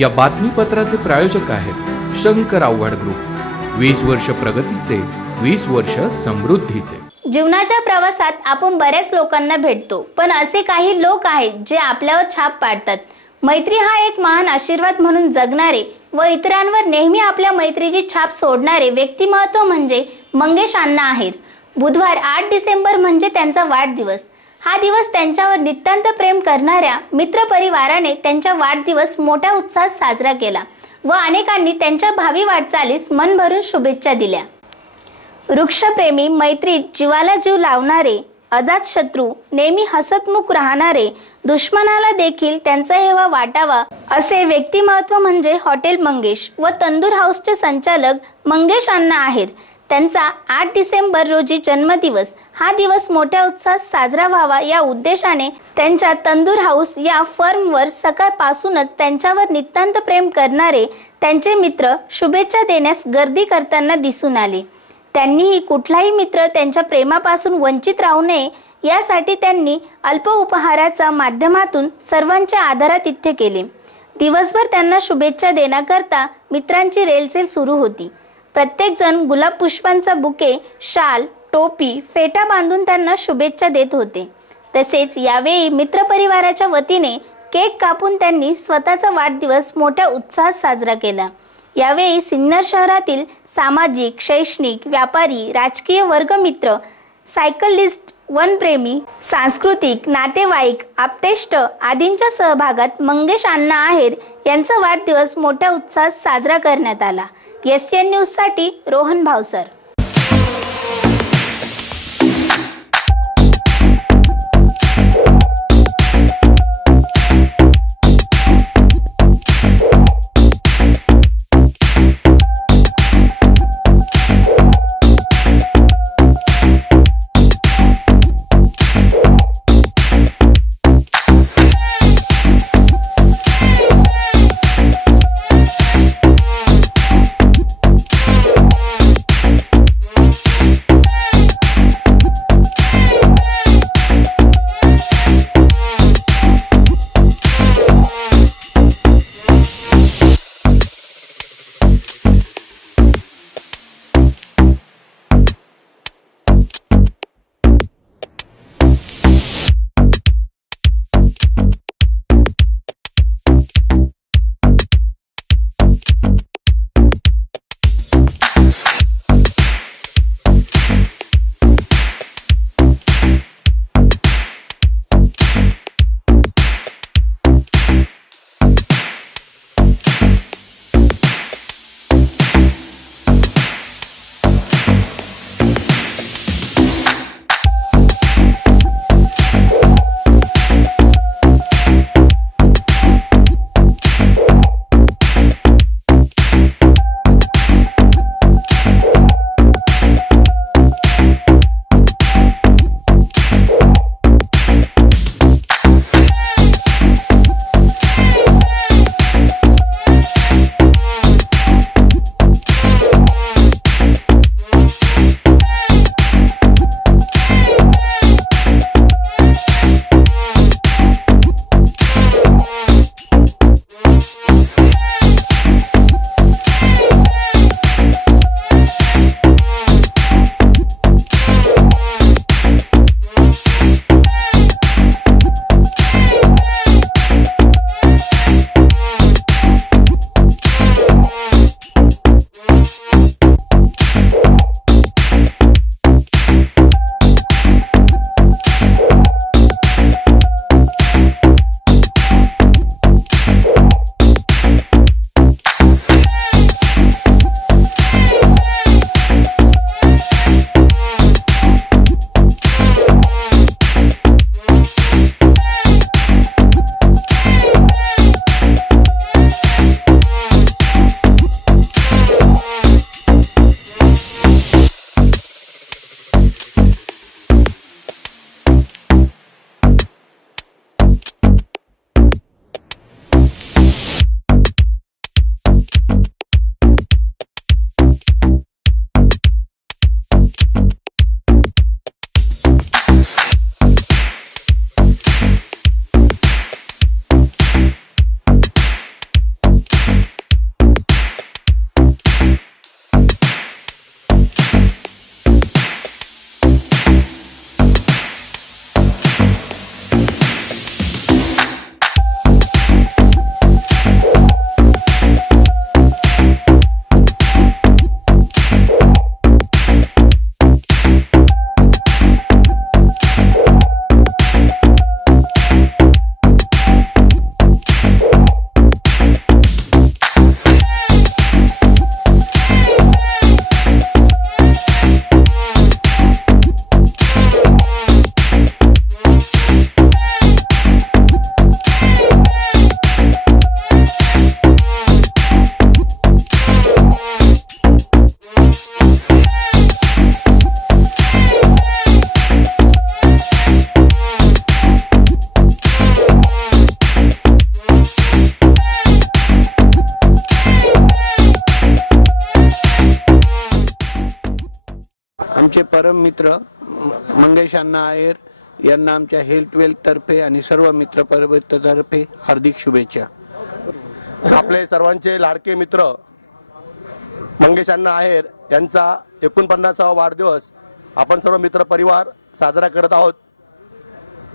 या बातमीपत्राचे प्रायोजक आहेत शंकर आव्हाड ग्रुप। 20 वर्ष प्रगतीचे, 20 वर्ष समृद्धीचे। जीवनाच्या प्रवासात आपण बऱ्याच लोकांना भेटतो, पण असे काही लोक आहेत जे आपल्यावर छाप पाडतात। मैत्री हा एक महान आशीर्वाद म्हणून जगणारे व इतरांवर नेहमी आपल्या मैत्रीची छाप सोडणारे व्यक्तिमत्व म्हणजे मंगेश अण्णा आहेर। बुधवार 8 डिसेंबर म्हणजे त्यांचा वाढदिवस। हा दिवस त्यांच्यावर नितांत प्रेम करणाऱ्या मित्रपरिवाराने त्यांचा वाढदिवस मोठ्या उत्साहात साजरा केला व अनेकांनी त्यांच्या भावी वाटचालीस मन भरून शुभेच्छा दिल्या। वृक्षप्रेमी, मैत्रीत जीवाला जीव लावणारे, अजातशत्रू, नेहमी हसतमुख राहणारे, दुश्मनाला देखील त्यांचा हेवा वाटावा असे व्यक्तिमत्व म्हणजे हॉटेल मंगेश व तंदूर हाऊसचे संचालक मंगेश अण्णा आहेर। त्यांचा 8 डिसेंबर रोजी जन्मदिवस। हा दिवस मोठ्या उत्साहात साजरा व्हावा या उद्देशाने त्यांच्या तंदूर हाऊस या फर्मवर सकाळपासूनच त्यांच्यावर नितांत प्रेम करणारे त्यांचे मित्र शुभेच्छा देण्यास गर्दी करताना दिसून आले। त्यांनीही कुठलाही मित्र त्यांच्या प्रेमापासून वंचित राहू नये यासाठी त्यांनी अल्प उपहाराच्या माध्यमातून सर्वांच्या आदरातिथ्य केले। दिवसभर त्यांना शुभेच्छा देण्याकरता मित्रांची रेलचेल सुरू होती। प्रत्येक जण गुलाब पुष्पांचा बुके, शाल, टोपी, फेटा बांधून त्यांना शुभेच्छा देत होते। तसेच यावेळी मित्रपरिवाराच्या वतीने केक कापून त्यांनी स्वतःचा वाढदिवस मोठ्या उत्साहात साजरा केला। यावेळी सिन्नर शहरातील सामाजिक, शैक्षणिक, व्यापारी, राजकीय वर्गमित्र, सायकलिस्ट, वनप्रेमी, सांस्कृतिक, नातेवाईक, आप्तेष्ट आदींच्या सहभागात मंगेश अण्णा आहेर यांचा वाढदिवस मोठ्या उत्साहात साजरा करण्यात आला। SN न्यूज साठी रोहन भावसर। परम मित्र मंगेश अण्णा अय्यर यांना आमच्या हेल्थ वेल्थ तर्फे आणि सर्व मित्र परिवारातर्फे हार्दिक शुभेच्छा. आपले सर्वांचे लाडके मित्र मंगेश अण्णा अय्यर यांचा 49वा वाढदिवस आपण सर्व मित्र परिवार साजरा करत आहोत.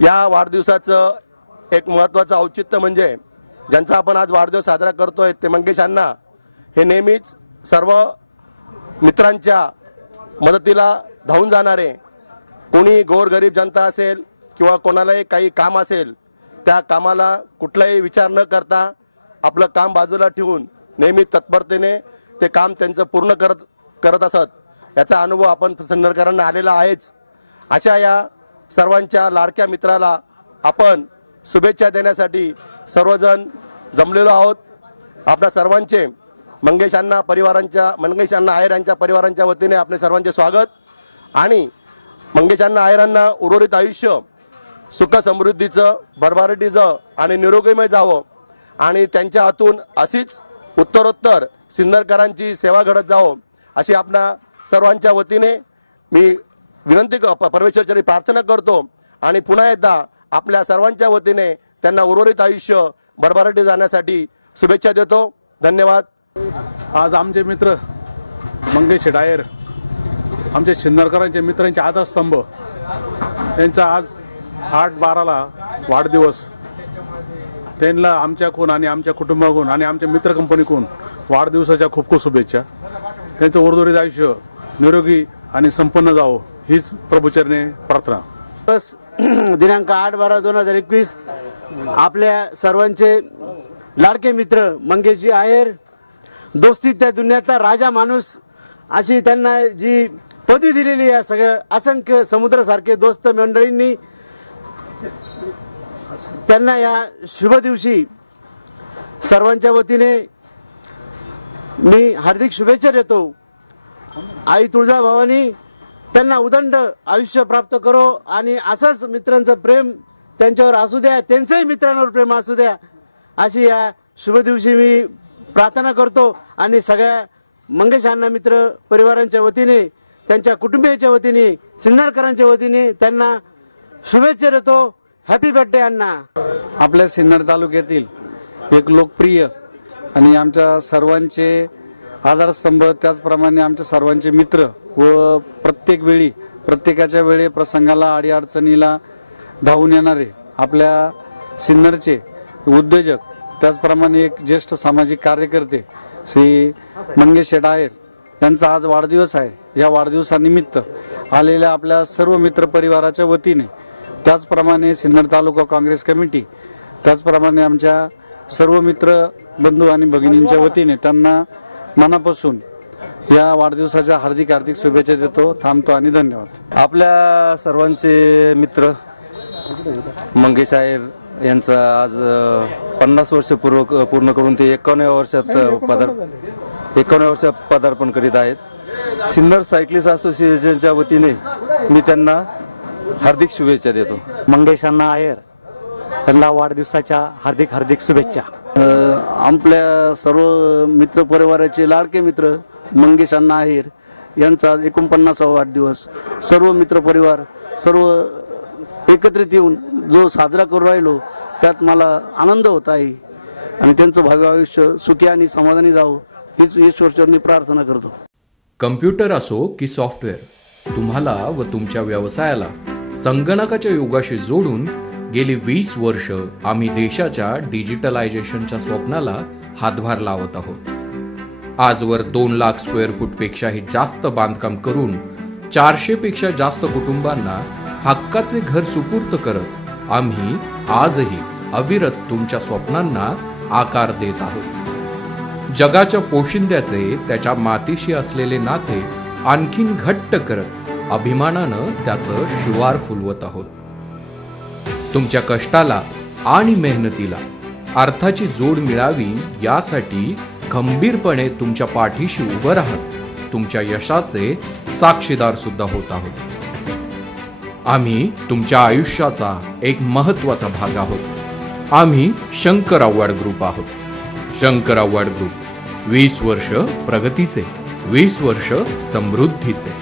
या वाढदिवसाचं एक महत्त्वाचं औचित्य म्हणजे ज्यांचा आपण आज वाढदिवस साजरा करतोय ते मंगेश अण्णा हे नेहमीच सर्व मित्रांच्या मदतीला धावून जाणारे, कोणी गोरगरीब जनता असेल किंवा कोणालाही काही काम असेल त्या कामाला कुठलाही विचार न करता आपलं काम बाजूला ठेवून नेहमी तत्परतेने ते काम त्यांचं पूर्ण करत असत. याचा अनुभव आपण सिन्नरकरांना आलेला आहेच. अशा या सर्वांच्या लाडक्या मित्राला आपण शुभेच्छा देण्यासाठी सर्वजण जमलेलो आहोत. आपल्या सर्वांचे मंगेश अण्णा अय्यर यांच्या परिवारांच्या वतीने आपले सर्वांचे स्वागत. आणि मंगेश अण्णा अय्यरांना उर्वरित आयुष्य सुख समृद्धीचं, भरभराटीचं आणि निरोगीमय जावं आणि त्यांच्या हातून अशीच उत्तरोत्तर सिन्नरकरांची सेवा घडत जावं अशी आपल्या सर्वांच्या वतीने मी विनंती परमेश्वराची प्रार्थना करतो. आणि पुन्हा एकदा आपल्या सर्वांच्या वतीने त्यांना उर्वरित आयुष्य भरभराटी जाण्यासाठी शुभेच्छा देतो. धन्यवाद. आज आमचे मित्र मंगेश अय्यर, आमचे सिन्नरकरांचे मित्रांचे आधारस्तंभ, यांचा आज 8/12ला वाढदिवस. त्यांना आमच्याकडून आणि आमच्या कुटुंबाकडून आणि आमच्या मित्र कंपनीकडून वाढदिवसाच्या खूप खूप शुभेच्छा. त्यांचं उर्वरित आयुष्य निरोगी आणि संपन्न जावं हीच प्रभूचरणी प्रार्थना. दिनांक 8/12/2021 आपल्या सर्वांचे लाडके मित्र मंगेशजी अय्यर, दोस्ती त्या दुनियातला राजा माणूस अशी त्यांना जी पदवी दिलेली आहे, सगळं असंख्य समुद्रासारखे दोस्त मंडळींनी त्यांना या शुभ दिवशी सर्वांच्या वतीने मी हार्दिक शुभेच्छा देतो. आई तुळजाभवानी त्यांना उदंड आयुष्य प्राप्त करो आणि असंच मित्रांचं प्रेम त्यांच्यावर असू द्या, त्यांच्याही मित्रांवर प्रेम असू द्या अशी या शुभ दिवशी मी प्रार्थना करतो. आणि सगळ्या मंगेश अण्णा मित्र परिवारांच्या वतीने, त्यांच्या कुटुंबियांच्या वतीने, सिन्नरकरांच्या वतीने त्यांना शुभेच्छा देतो. हॅपी बर्थडे अण्णा. आपल्या सिन्नर तालुक्यातील एक लोकप्रिय आणि आमच्या सर्वांचे आधारस्तंभ, त्याचप्रमाणे आमच्या सर्वांचे मित्र व प्रत्येक वेळी प्रत्येकाच्या वेळे प्रसंगाला अडीअडचणीला धावून येणारे आपल्या सिन्नरचे उद्योजक, त्याचप्रमाणे एक ज्येष्ठ सामाजिक कार्यकर्ते श्री मंगेश अय्यर यांचा आज वाढदिवस आहे. या वाढदिवसानिमित्त आलेल्या आपल्या सर्व मित्र परिवाराच्या वतीने, त्याचप्रमाणे सिन्नर तालुका काँग्रेस कमिटी, त्याचप्रमाणे आमच्या सर्व मित्र बंधू आणि भगिनींच्या वतीने त्यांना मनापासून या वाढदिवसाच्या हार्दिक हार्दिक शुभेच्छा देतो. थांबतो आणि धन्यवाद. आपल्या सर्वांचे मित्र मंगेश अय्यर यांचं आज 50 वर्ष पूर्ण करून ते 51व्या वर्षात पदार्पण करीत आहेत. सिन्नर सायकलिस्ट असोसिएशनच्या वतीने मी त्यांना हार्दिक शुभेच्छा देतो. मंगेश अण्णा अय्यर त्यांना वाढदिवसाच्या हार्दिक हार्दिक शुभेच्छा. आपल्या सर्व मित्र परिवाराचे लाडके मित्र मंगेश अण्णा अय्यर यांचा 49वा वाढदिवस सर्व मित्र परिवार सर्व एकत्रित येऊन जो साजरा करू राहिलो त्यात मला आनंद होत आहे आणि त्यांचं भावी आयुष्य सुखी आणि समाधानी जावं हीच ईश्वरचरणी प्रार्थना करतो. कम्प्युटर असो की सॉफ्टवेअर, तुम्हाला व तुमच्या व्यवसायाला संगणकाच्या युगाशी जोडून गेली 20 वर्ष आम्ही देशाच्या डिजिटलायझेशनच्या स्वप्नाला हातभार लावत आहोत. आजवर 2 लाख स्क्वेअर फूट पेक्षाही जास्त बांधकाम करून 400 पेक्षा जास्त कुटुंबांना हक्काचे घर सुपूर्त करत आम्ही आजही अविरत तुमच्या स्वप्नांना आकार देत आहोत. जगाच्या पोशिंद्याचे त्याच्या मातीशी असलेले नाते आणखीन घट्ट करत अभिमानानं त्याचं शिवार फुलवत आहोत. तुमच्या कष्टाला आणि मेहनतीला अर्थाची जोड मिळावी यासाठी खंबीरपणे तुमच्या पाठीशी उभं राहत तुमच्या यशाचे साक्षीदार सुद्धा होत आहोत. आम्ही तुमच्या आयुष्याचा एक महत्त्वाचा भाग आहोत. आम्ही शंकर आव्हाड ग्रुप आहोत. शंकर आव्हाड ग्रुप 20 वर्ष प्रगतीचे, 20 वर्ष समृद्धीचे.